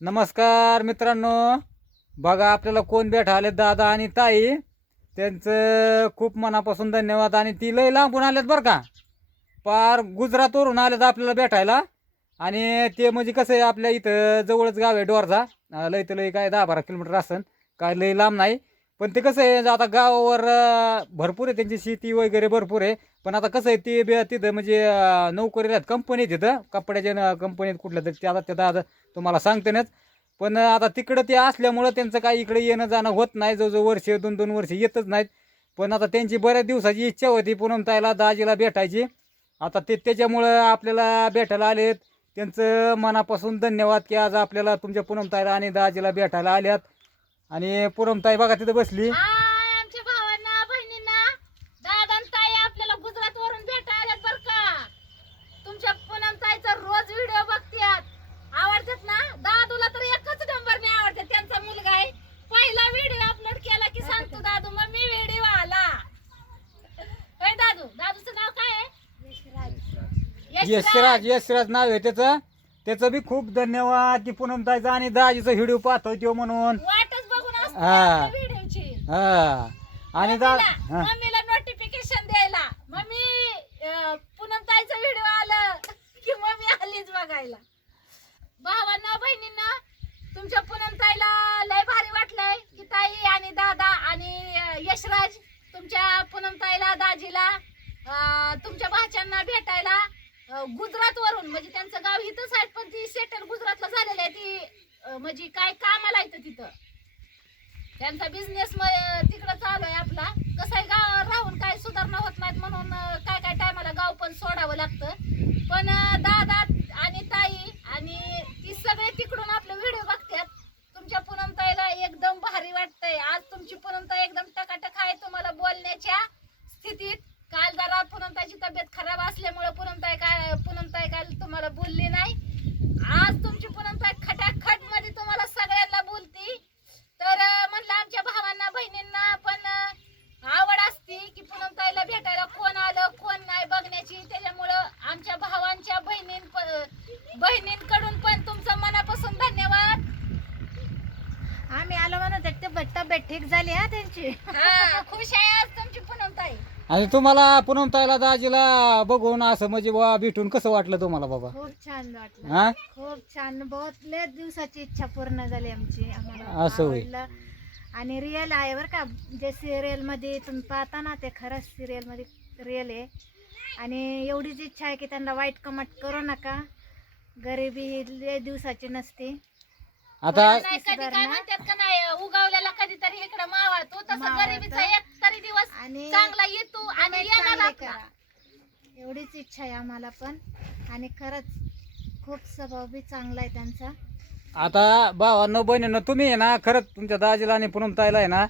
नमस्कार मित्रांनो. बघा आपल्याला कोण भेट आले दादा आणि ताई. त्यांचं खूप मनापासून धन्यवाद. आणि ती लय लांबून आलेत बरं का. पार गुजरातवरून आलेत आपल्याला भेटायला. आणि ते म्हणजे कसं आहे आपल्या इथं जवळच गाव आहे डोरजा. लई लय तर लय काय दहा बारा किलोमीटर असन. काय लय लांब नाही. पण ते कसं आहे आता गावावर भरपूर आहे त्यांची शेती वगैरे भरपूर आहे. पण आता कसं आहे ते बी तिथं म्हणजे नोकरीला आहेत कंपनी तिथं. कपड्याच्या कंपनीत कुठल्या तरी ते आता ते दादा तुम्हाला सांगतेनच पण आता तिकडं ते असल्यामुळं त्यांचं काही इकडे येणं जाणं होत नाही. जवळजवळ वर्ष दोन दोन वर्ष येतच नाहीत. पण आता त्यांची बऱ्याच दिवसाची इच्छा होती पूनमताईला दाजीला भेटायची. आता ते त्याच्यामुळं आपल्याला भेटायला आलेत. त्यांचं मनापासून धन्यवाद की आज आपल्याला तुमच्या पूनमताईला आणि दाजीला भेटायला आल्यात. आणि पूनमताई बघा तिथं बसली हाय, आमच्या भावांना बहिणींना दादा आणि ताई आपल्याला गुजरात वरून भेटायला बर का तुमच्या पूनम ताईचा रोज व्हिडिओ बघतात आवडतात ना दादूला तर एकच नंबरने आवडते त्यांचा मुलगा आहे पहिला व्हिडिओ अपलोड केला की सांगतो दादू मम्मी व्हिडिओ आला होय दादू दादूचं नाव काय आहे यशराज यशराज नाव आहे त्याचं. त्याचं बी खूप धन्यवाद की पूनमताईचा आणि दाजीचा व्हिडिओ पाहतोय तो म्हणून. वाटच बघून असते हा. आपल्या व्हिडिओची. हा. आणि दा मम्मीला हा. मम्मीला नोटिफिकेशन द्यायला. मम्मी अं, पूनम ताईचा व्हिडिओ आला की मम्मी आलीच बघायला. भावांना बहिणींना तुमच्या पूनम ताईला लय भारी वाटलंय की ताई आणि दादा आणि अं, यशराज तुमच्या पूनम ताईला दाजीला अं, तुमच्या भाच्यांना भेटायला गुजरात वरून म्हणजे त्यांचं गाव इथंच आहे पण ती सेटल गुजरातला झालेली आहे ती म्हणजे काय कामाला येतं तिथं. त्यांचा बिझनेस तिकडं चालू आहे आपला. कसं आहे गाव राहून काय सुधारणा होत नाहीत म्हणून काय काय टायमाला गाव पण सोडावं लागतं. पण दादा आणि ताई आणि ती सगळे तिकडून आपले व्हिडिओ बघतात. तुमच्या पूनमताईला एकदम भारी वाटतंय आज तुमची पूनमताई एकदम टकाटक आहे तुम्हाला बोलण्याच्या स्थितीत काल जरा पूनमताईची तब्येत खराब असल्यामुळे पूनमताई काय पूनमताई काल तुम्हाला बोलली नाही आज तुमची पूनमताई खटाखटमध्ये तुम्हाला सगळ्यांना बोलती तर अं, म्हणलं आमच्या भावांना बहिणींना पण अं, आवड असती की पूनमताईला भेटायला कोण आलं कोण नाही बघण्याची त्याच्यामुळं आमच्या भावांच्या बहिणीं बहिणींकडून पण तुमचं मनापासून धन्यवाद आम्ही आलो म्हणत होतो, तब्येत तब्येत ठीक झाली हा त्यांची हा, खुश आहे आज तुमची पूनमताई आणि तुम्हाला पूनमताईला दाजीला बघून असं म्हणजे बा भेटून कसं वाटलं तुम्हाला बाबा? खूप छान वाटलं. हा? खूप छान. बहुत लय दिवसाची इच्छा पूर्ण झाली आमची. आम्हाला असं होय. आवडलं. आणि रिअल आहे बरं का. जे सिरियलमध्ये तुम्ही पाहता ना ते खरंच सिरियलमध्ये रिअल आहे. आणि एवढीच इच्छा आहे की त्यांना वाईट कमेंट करू नका. गरिबी ही लय दिवसाची नसते. आता नाही कधी काय सुधारणा. म्हणतात का नाही उगवलेला कधीतरी इकडे तसं मावळतो. गरिबीचा एक तरी दिवस आणि चांगला येतो आणि चांगले करा. एवढीच इच्छा आहे आम्हाला पण. आणि खरंच खूप स्वभाव बी चांगला आहे त्यांचा. आता भावांनो बहिणींनो तुम्ही आहे ना खरंच तुमच्या दाजीला आणि पूनमताईला आहे ना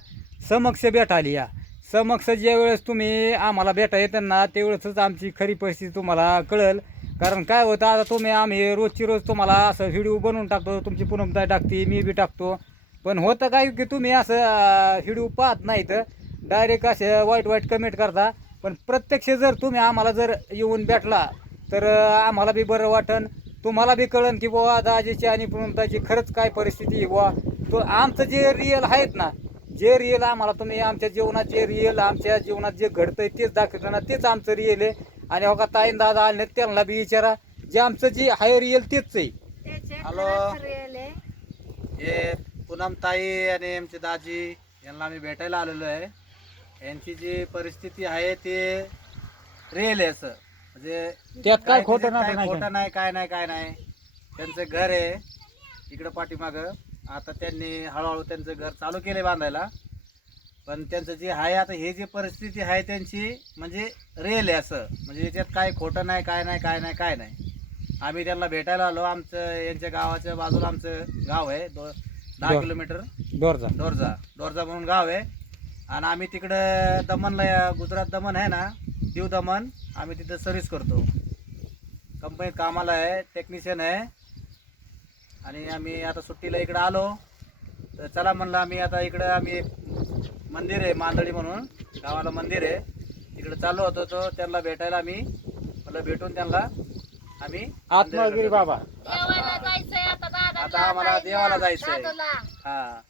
समक्ष भेटाली या. समक्ष ज्या वेळेस तुम्ही आम्हाला भेटा येतात ना त्यावेळेसच आमची खरी परिस्थिती तुम्हाला कळेल. कारण काय होतं आता तुम्ही आम्ही रोजची रोज तुम्हाला असं व्हिडिओ बनवून टाकतो तुमची पुनमताई टाकते मी बी टाकतो. पण होतं काय की तुम्ही असं व्हिडिओ पाहत नाही तर डायरेक्ट असे वाईट वाईट कमेंट करता. पण प्रत्यक्ष जर तुम्ही आम्हाला जर येऊन भेटला तर आम्हाला बी बरं वाटन. तुम्हाला बी कळन की बुवा दाजीची आणि पूनमताईची खरंच काय परिस्थिती आहे बुवा. तो आमचं जे रिअल आहेत ना जे रिअल आम्हाला तुम्ही आमच्या जीवनात जे रिअल आमच्या जीवनात जे घडतंय तेच दाखवताना तेच आमचं रिअल आहे. आणि हो का ताईन दादा आले त्यांना बी विचारा जे आमचं जे आहे रिअल तेच आहे. हॅलो. हे पूनम ताई आणि आमचे दाजी यांना आम्ही भेटायला आलेलो आहे. यांची जी परिस्थिती आहे ते रिअल आहे असं. म्हणजे त्यात काय काय खोटं नाही काय खोटं नाही काय नाही काय नाही. त्यांचं घर आहे इकडं पाठीमागं. आता त्यांनी हळूहळू त्यांचं घर चालू केले बांधायला. पण त्यांचं जे आहे आता हे जी परिस्थिती आहे त्यांची म्हणजे रिअल आहे असं. म्हणजे याच्यात काय खोटं नाही काय नाही काय नाही काय नाही. आम्ही त्यांना भेटायला आलो आमचं यांच्या गावाच्या बाजूला आमचं गाव आहे दो दहा. किलोमीटर. डोरजा डोरजा म्हणून गाव आहे. आणि आम्ही तिकडं दमनला गुजरात दमन आहे ना दीव दमन आम्ही तिथं सर्व्हिस करतो. कंपनीत कामाला आहे टेक्निशियन आहे. आणि आम्ही आता सुट्टीला इकडं आलो. तर चला म्हणलं आम्ही आता इकडं आम्ही एक मंदिर आहे मांदळी म्हणून. गावाला मंदिर आहे. तिकडं चालू होतो तो त्यांना भेटायला आम्ही. मला भेटून त्यांना आम्ही आत्मगिरी बाबा. देवाला जायचंय आता आम्हाला देवाला जायचंय. दादूला. हा.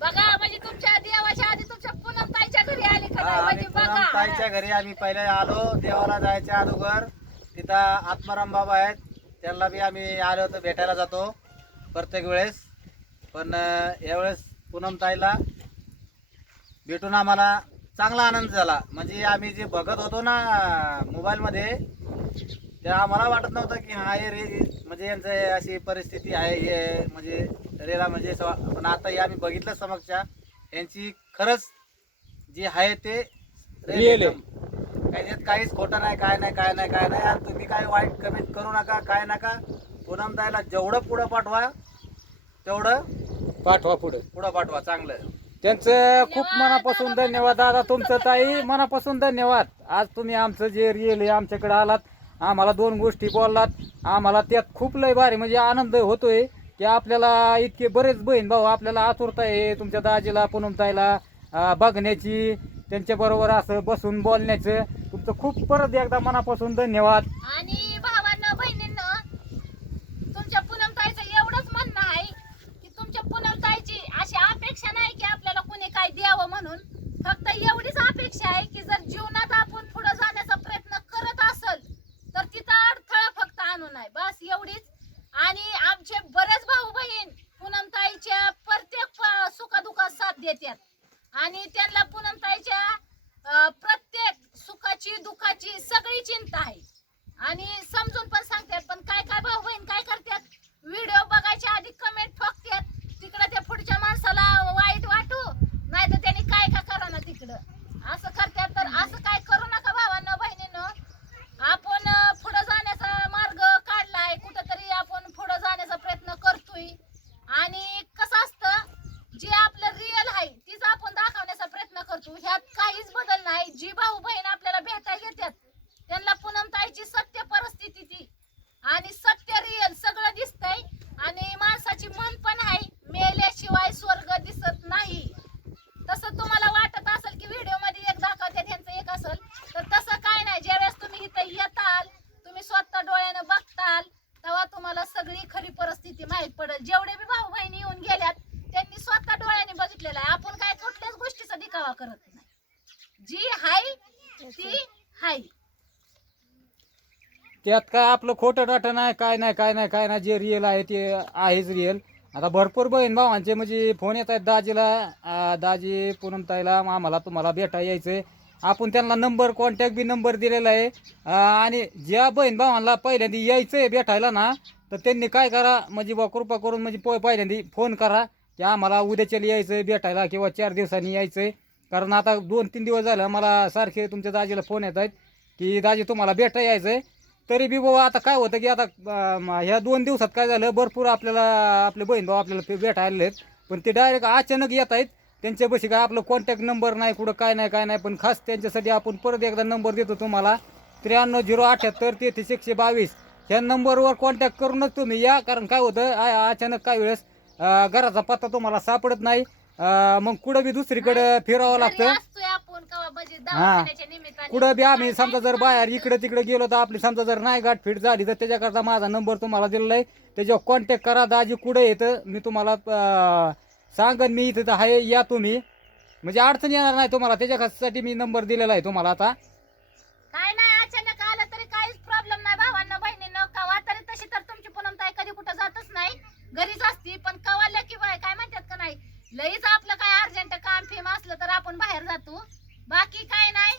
बघा म्हणजे तुमच्या देवाच्या आधी तुमच्या पूनम ताईच्या घरी आली का नाही? आम्ही म्हणजे बघा. ताईच्या घरी आम्ही पहिले आलो देवाला जायच्या अगोदर. तिथं आत्माराम बाबा आहेत. त्यांना बी आम्ही आलो होतो भेटायला जातो प्रत्येक वेळेस. पण अं, यावेळेस पूनम ताईला भेटून आम्हाला चांगला आनंद झाला. म्हणजे आम्ही जे बघत होतो ना मोबाईलमध्ये ते आम्हाला वाटत नव्हतं की हा हे रे म्हणजे यांचं अशी परिस्थिती आहे हे म्हणजे रेला म्हणजे पण आता हे आम्ही बघितलं समक्ष यांची खरंच जे आहे ते. त्याच्यात काहीच खोटं नाही काय नाही काय नाही काय नाही. आणि तुम्ही काय वाईट कमेंट करू नका काय नका. पूनम ताईला जेवढं पुढं पाठवा तेवढं पाठवा पुढे. पुढं पाठवा चांगलं. त्यांचं खूप मनापासून धन्यवाद. दादा तुमचं ताई मनापासून धन्यवाद. आज तुम्ही आमचं जे रिअल आहे आमच्याकडे आलात आम्हाला दोन गोष्टी बोललात. आम्हाला त्यात खूप लय भारी म्हणजे आनंद होतोय की आपल्याला इतके बरेच बहीण भाऊ आपल्याला आतुरता आहे. तुमच्या दाजीला पुनमताईला बघण्याची त्यांच्याबरोबर असं बसून बोलण्याचं. तुमचं खूप परत एकदा मनापासून धन्यवाद आणि भावांना बहिणींना तुमच्या पूनम ताईचं एवढंच म्हणणं आहे की तुमच्या पूनम ताईची अशी अपेक्षा नाही की आपल्याला कुणी काय द्यावं म्हणून फक्त एवढीच अपेक्षा आहे की जर जीवनात आपण पुढे जाण्याचा प्रयत्न करत असल तर तिथं अडथळा फक्त आहे बस एवढीच. आणि आमचे बरेच भाऊ बहीण पुनमताईच्या प्रत्येक प- साथ देतात. आणि त्यांना पुनमताईच्या प्रत्येक सुखाची दुखाची सगळी चिंता आहे. आणि समजून पण सांगतात पण काय काय भाऊ बहीण काय करतात व्हिडिओ बघायच्या आधी कमेंट ठोकतात तिकडं त्या पुढच्या माणसाला वाईट वाटू नाही तर त्यांनी काय का करा ना तिकडं असं करतात तर असं काय करू नका भावांना बहिणीनं आपण अं, पुढं जाण्याचा मार्ग काढलाय कुठंतरी आपण पुढं जाण्याचा प्रयत्न करतोय आणि कसं असतं जे आपलं रिअल आहे तीच आपण दाखवण्याचा प्रयत्न करतो ह्यात काहीच बदल नाही जी भाऊ बहीण आपल्याला भेटायला येतात त्यांना पूनम ताईची सत्य परिस्थिती ती आणि सत्य रिअल सगळं दिसतंय आणि माणसाची मन पण आहे मेल्याशिवाय स्वर्ग दिसत नाही तसं तुम्हाला वाटत असेल की व्हिडिओमध्ये एक दाखवतात ह्यांचं एक असेल तर तसं काय नाही ज्यावेळेस तुम्ही इथं येताल तुम्ही स्वतः डोळ्यानं बघताल तेव्हा तुम्हाला सगळी खरी परिस्थिती माहीत पडेल जेवढे बी भाऊ बहिणी येऊन गेल्यात त्यांनी स्वतः डोळ्याने बघितलेलं आहे आपण काय कुठल्याच गोष्टीचा दिखावा करत नाही जी हाय ती हाय. त्यात काय आपलं खोटं डाटं नाही काय नाही काय नाही काय नाही जे रिअल आहे ते आहेच रिअल आता भरपूर बहीण भावांचे म्हणजे फोन येत आहेत दाजीला अं, दाजी पूनमताईला आम्हाला तुम्हाला भेटा यायचंय. आपण त्यांना नंबर कॉन्टॅक्ट बी नंबर दिलेला आहे. आणि ज्या बहीण भावांना पहिल्यांदा यायचंय भेटायला ना तर त्यांनी काय करा म्हणजे बा कृपा करून म्हणजे प- पहिल्यांदा फोन करा की आम्हाला उद्याच्याला यायचंय भेटायला किंवा चार दिवसांनी यायचंय. कारण आता दोन तीन दिवस झालं मला सारखे तुमच्या दाजीला फोन येत आहेत की दाजी तुम्हाला भेटा आहे तरी बी बाबा आता काय होतं की आता ह्या दोन दिवसात काय झालं भरपूर आपल्याला आपले बहीण भाऊ आपल्याला पे- आलेले आहेत. पण ते डायरेक्ट अचानक येत आहेत. त्यांच्यापाशी काय आपलं कॉन्टॅक्ट नंबर नाही कुठं काय नाही काय नाही. पण खास त्यांच्यासाठी आपण परत एकदा नंबर देतो तुम्हाला. त्र्याण्णव झिरो अठ्याहत्तर तेहतीस एकशे बावीस. ह्या नंबरवर कॉन्टॅक्ट करूनच तुम्ही या. कारण काय होतं अचानक काय वेळेस घराचा पत्ता तुम्हाला सापडत नाही. अं, मग कुठं बी दुसरीकडे फिरावं लागतं? असतोय आपण कवा म्हणजे दवाखान्याच्या निमित्ताने. कुठं बी आम्ही समजा जर बाहेर इकडे तिकडे गेलो तर आपली समजा जर नाही गाठ फिट झाली तर त्याच्याकरता माझा नंबर तुम्हाला दिलेला आहे. त्याच्यावर कॉन्टॅक्ट करा. दाजी कुठे येतं मी तुम्हाला अं, सांगन मी इथं तर आहे. या तुम्ही. म्हणजे अडचण येणार नाही तुम्हाला. त्याच्यासाठी मी नंबर दिलेला आहे तुम्हाला आता. काय नाही अचानक आलं तरी काहीच प्रॉब्लेम नाही. भावांना बहिणीनं कवा तरी तशी तर तुमची पूनम ताई कधी कुठं जातच नाही. घरीच असती पण कवा लकी बाय काय म्हणतात का नाही? लईच आपलं काय अर्जंट काम फेम असलं तर आपण बाहेर जातो. बाकी काय नाही.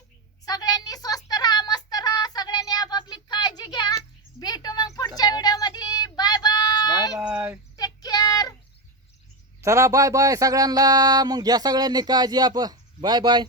सगळ्यांनी स्वस्त राहा मस्त राहा. सगळ्यांनी आपापली काळजी घ्या. भेटू मग पुढच्या व्हिडिओमध्ये bye bye. Bye bye. Take care चला बाय बाय सगळ्यांना. मग घ्या सगळ्यांनी काळजी आप. Bye bye.